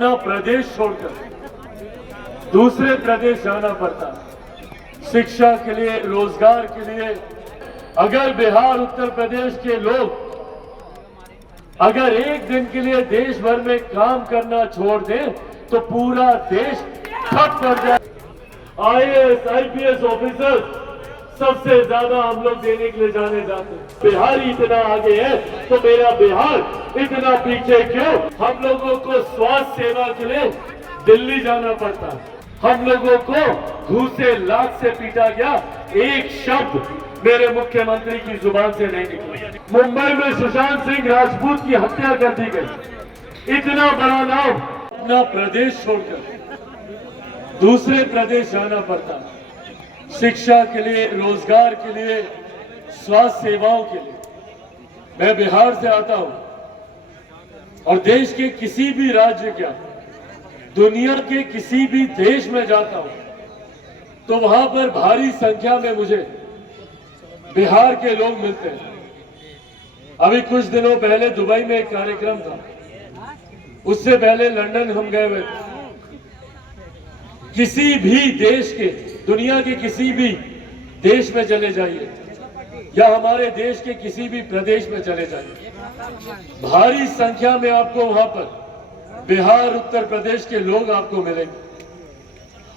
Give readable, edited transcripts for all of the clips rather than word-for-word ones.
अपना प्रदेश छोड़कर दूसरे प्रदेश जाना पड़ता, शिक्षा के लिए, रोजगार के लिए। अगर बिहार उत्तर प्रदेश के लोग अगर एक दिन के लिए देश भर में काम करना छोड़ दें तो पूरा देश ठप पड़ जाए। IAS, IPS ऑफिसर्स सबसे ज्यादा हम लोग देने के लिए जाने जाते हैं। बिहार इतना आगे है तो मेरा बिहार इतना पीछे क्यों? हम लोगों को स्वास्थ्य सेवा के लिए दिल्ली जाना पड़ता है। हम लोगों को घूसे लात से पीटा गया, एक शब्द मेरे मुख्यमंत्री की जुबान से नहीं निकला। मुंबई में सुशांत सिंह राजपूत की हत्या कर दी गई। इतना बड़ा नाम अपना प्रदेश छोड़कर दूसरे प्रदेश जाना पड़ता, शिक्षा के लिए, रोजगार के लिए, स्वास्थ्य सेवाओं के लिए। मैं बिहार से आता हूं और देश के किसी भी राज्य का, दुनिया के किसी भी देश में जाता हूं तो वहां पर भारी संख्या में मुझे बिहार के लोग मिलते हैं। अभी कुछ दिनों पहले दुबई में एक कार्यक्रम था, उससे पहले लंदन हम गए हुए थे। किसी भी देश के, दुनिया के किसी भी देश में चले जाइए या हमारे देश के किसी भी प्रदेश में चले जाइए, भारी संख्या में आपको वहां पर बिहार उत्तर प्रदेश के लोग आपको मिलेंगे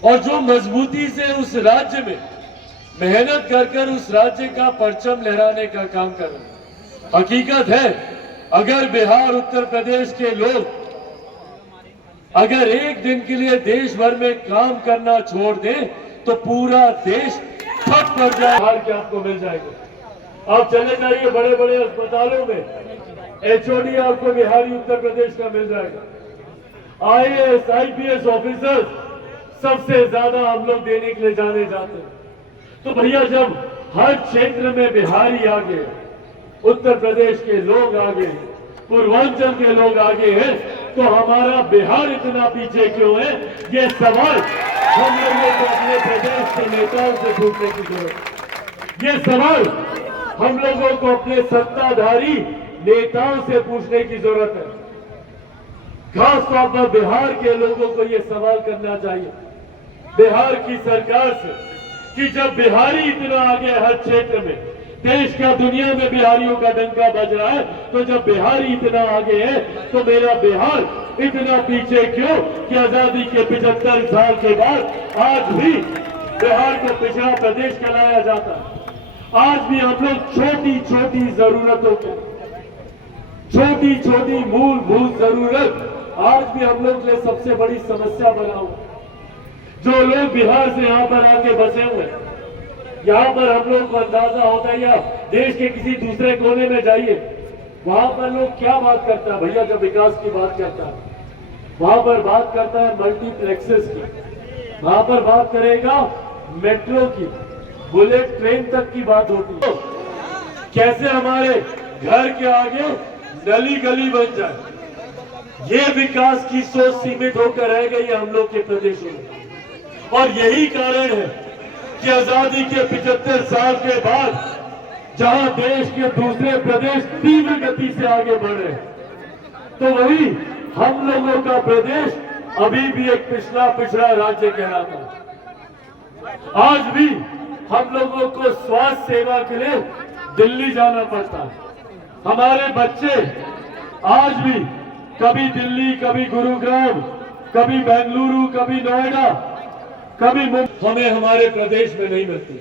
और जो मजबूती से उस राज्य में मेहनत कर उस राज्य का परचम लहराने का काम कर रहे हैं। हकीकत है, अगर बिहार उत्तर प्रदेश के लोग अगर एक दिन के लिए देश भर में काम करना छोड़ दें तो पूरा देश ठप पड़ जाए। बिहार के आपको मिल जाएगा। आप चले जाइए बड़े बड़े अस्पतालों में, HOD आपको बिहारी उत्तर प्रदेश का मिल जाएगा। IAS, IPS ऑफिसर्स सबसे ज्यादा हम लोग देने के लिए जाने जाते हैं। तो भैया, जब हर क्षेत्र में बिहारी आगे, उत्तर प्रदेश के लोग आगे, पूर्वांचल के लोग आगे हैं, तो हमारा बिहार इतना पीछे क्यों है? ये सवाल हम लोगों को अपने प्रदेश के नेताओं से पूछने की जरूरत है। ये सवाल हम लोगों को अपने सत्ताधारी नेताओं से पूछने की जरूरत है। खास तौर पर बिहार के लोगों को ये सवाल करना चाहिए बिहार की सरकार से कि जब बिहारी इतना आगे हर क्षेत्र में, देश का, दुनिया में बिहारियों का डंका बज रहा है, तो जब बिहारी इतना आगे है तो मेरा बिहार इतना पीछे क्यों? कि आजादी के 75 साल के बाद आज भी बिहार को पिछड़ा प्रदेश कहलाया जाता है। आज भी हम लोग छोटी छोटी जरूरतों के, छोटी छोटी मूलभूत जरूरत आज भी हम लोग के लिए सबसे बड़ी समस्या बना हुआ। जो लोग बिहार से यहाँ पर आके बसे हुए, यहाँ पर हम लोग को अंदाजा होता है, या देश के किसी दूसरे कोने में जाइए, वहां पर लोग क्या बात करता है भैया? जब विकास की बात करता है वहां पर बात करता है मल्टीप्लेक्सेस की, वहां पर बात करेगा मेट्रो की, बुलेट ट्रेन तक की बात होती है। कैसे हमारे घर के आगे नली गली बन जाए, ये विकास की सोच सीमित होकर रह गई है हम लोग के प्रदेशों में। और यही कारण है कि आजादी के 75 साल के बाद जहां देश के दूसरे प्रदेश तीव्र गति से आगे बढ़ रहे हैं, तो वही हम लोगों का प्रदेश अभी भी एक पिछड़ा राज्य कहलाता है। आज भी हम लोगों को स्वास्थ्य सेवा के लिए दिल्ली जाना पड़ता है। हमारे बच्चे आज भी कभी दिल्ली, कभी गुरुग्राम, कभी बेंगलुरु, कभी नोएडा, कभी मुंबई, हमें हमारे प्रदेश में नहीं मिलती।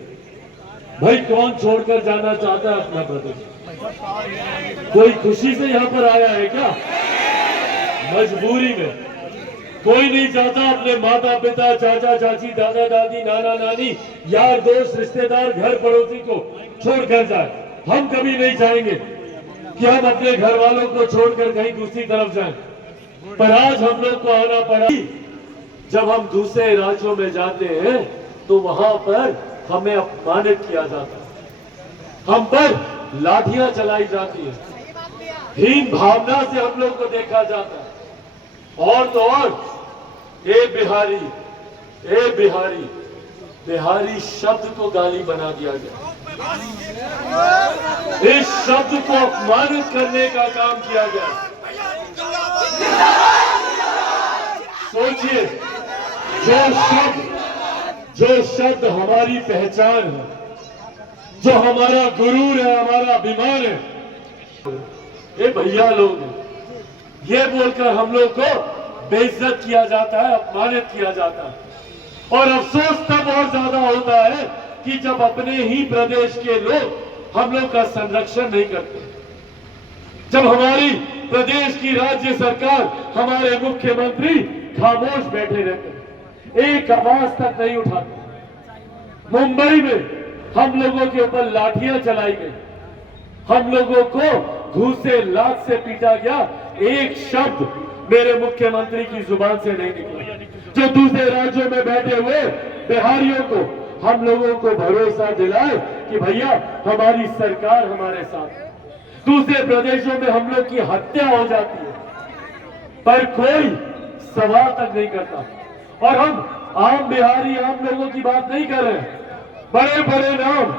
भाई, कौन छोड़कर जाना चाहता है अपना प्रदेश? कोई खुशी से यहाँ पर आया है क्या? मजबूरी में। कोई नहीं चाहता अपने माता पिता, चाचा चाची, दादा दादी, नाना नानी, यार दोस्त, रिश्तेदार, घर पड़ोसी को छोड़कर जाए। हम कभी नहीं चाहेंगे कि हम अपने घर वालों को छोड़कर कहीं दूसरी तरफ जाएं, पर आज हम लोग को आना पड़ा। जब हम दूसरे राज्यों में जाते हैं तो वहां पर हमें अपमानित किया जाता है, हम पर लाठियां चलाई जाती है, हीन भावना से हम लोग को देखा जाता है। और तो और ए बिहारी, ए बिहारी, बिहारी शब्द को गाली बना दिया गया। इस शब्द को अपमानित करने का काम किया गया। सोचिए, जो शब्द हमारी पहचान है, जो हमारा गुरूर है, हमारा अभिमान है, ये भैया लोग हैं, ये बोलकर हम लोग को बेइज्जत किया जाता है, अपमानित किया जाता है। और अफसोस तब और ज्यादा होता है कि जब अपने ही प्रदेश के लोग हम लोग का संरक्षण नहीं करते, जब हमारी प्रदेश की राज्य सरकार, हमारे मुख्यमंत्री खामोश बैठे रहते हैं, एक आवाज तक नहीं उठाते। मुंबई में हम लोगों के ऊपर लाठियां चलाई गई, हम लोगों को घूसे लात से पीटा गया, एक शब्द मेरे मुख्यमंत्री की जुबान से नहीं निकला। जो दूसरे राज्यों में बैठे हुए बिहारियों को, हम लोगों को भरोसा दिलाए कि भैया हमारी सरकार हमारे साथ है। दूसरे प्रदेशों में हम लोग की हत्या हो जाती है पर कोई सवाल तक नहीं करता। और हम आम बिहारी, आम लोगों की बात नहीं कर रहे हैं। बड़े बड़े नाम,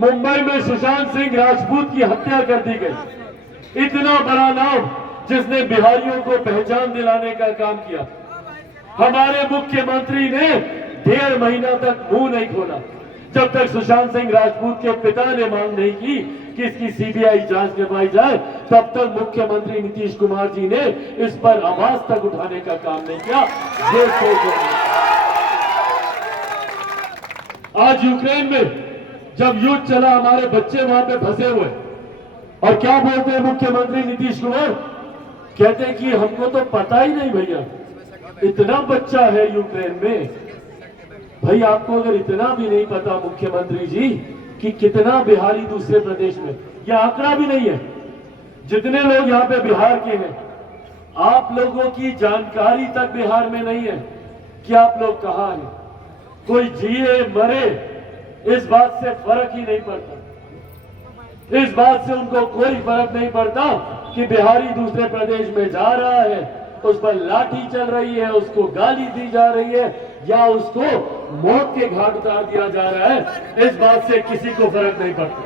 मुंबई में सुशांत सिंह राजपूत की हत्या कर दी गई, इतना बड़ा नाम जिसने बिहारियों को पहचान दिलाने का काम किया। हमारे मुख्यमंत्री ने 1.5 महीना तक मुंह नहीं खोला जब तक सुशांत सिंह राजपूत के पिता ने मांग नहीं की कि इसकी सीबीआई जांच करवाई जाए, तब तक मुख्यमंत्री नीतीश कुमार जी ने इस पर आवाज तक उठाने का काम नहीं किया। ये सोच, आज यूक्रेन में जब युद्ध चला, हमारे बच्चे वहां पे फंसे हुए, और क्या बोलते हैं मुख्यमंत्री नीतीश कुमार, कहते हैं कि हमको तो पता ही नहीं भैया, इतना बच्चा है यूक्रेन में। भाई आपको अगर इतना भी नहीं पता मुख्यमंत्री जी कि कितना बिहारी दूसरे प्रदेश में, यह आंकड़ा भी नहीं है जितने लोग यहाँ पे बिहार के हैं, आप लोगों की जानकारी तक बिहार में नहीं है कि आप लोग कहाँ हैं। कोई जिए मरे इस बात से फर्क ही नहीं पड़ता, इस बात से उनको कोई फर्क नहीं पड़ता कि बिहारी दूसरे प्रदेश में जा रहा है, उस पर लाठी चल रही है, उसको गाली दी जा रही है या उसको मौत के घाट उतार दिया जा रहा है, इस बात से किसी को फर्क नहीं पड़ता।